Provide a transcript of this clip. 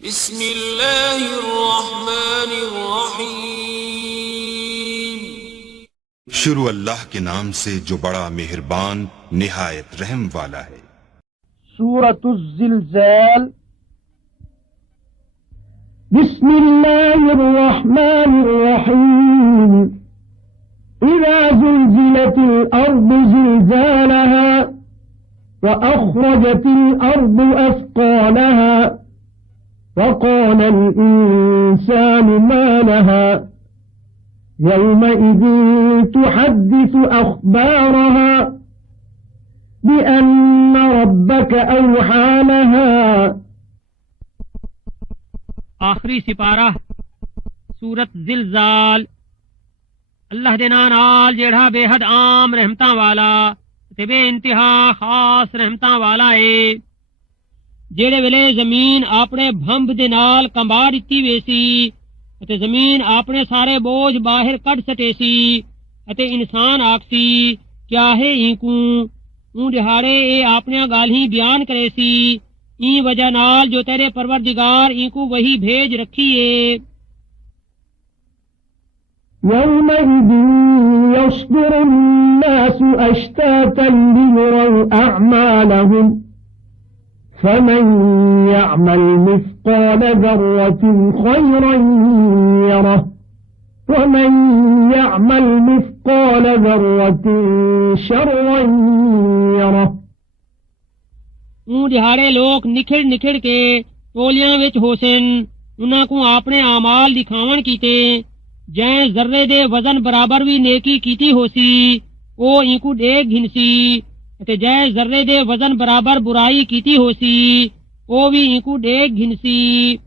बिस्मिल्लाहिर्रहमानिर्रहीम। शुरू अल्लाह के नाम से जो बड़ा मेहरबान निहायत रहम वाला है। सूरतुज़्ज़िलज़ाल। बिस्मिल्लाहिर्रहमानिर्रहीम। इज़ा ज़ुल्ज़िलतिल अर्दु ज़िलज़ालहा व अख़रजतिल अर्दु अस्क़ालहा व क़ालल इंसानु मा लहा यौमइज़िन तुहद्दिसु अख़बारहा बिअन्न रब्बक औहा लहा। आखिरी सिपारा सूरत ज़िलज़ाल। अल्लाह दे नां नाल जेड़ा बेहद आम रहमतां वाला ते बेइंतहा खास रहमतां वाला है। जेड़े वेले जमीन अपने भंभ दे नाल कंबा दित्ती वेसी ते जमीन अपने सारे बोझ बाहर कढ सटेसी ते इंसान आखसी क्या है इंकू ऊं दिहाड़े ए आपने गाल्ही बयान करेसी ई वजह नाल जो तेरे परवरदिगार इंकू वही भेज रखिए। यौमइज़िन यस्दुरु अन्नासु अश्तातन लियुरौ अअमालहुम फमन यअमल मिस्क़ाल ज़र्रतिन खैरन यरह वमन यअमल मिस्क़ाल ज़र्रतिन शर्रन यरह। ऊं दिहाड़े लोग निखिड़ निखिड़ के टोलियां विच होसन उन्हां को अपने आमाल दिखावन कीते जै जर्रे दे वजन बराबर भी नेकी कीती होसी ओ इंकू देख घिनसी ते जै जर्रे दे वजन बराबर बुराई कीती होसी ओ भी इंकू देख घिनसी।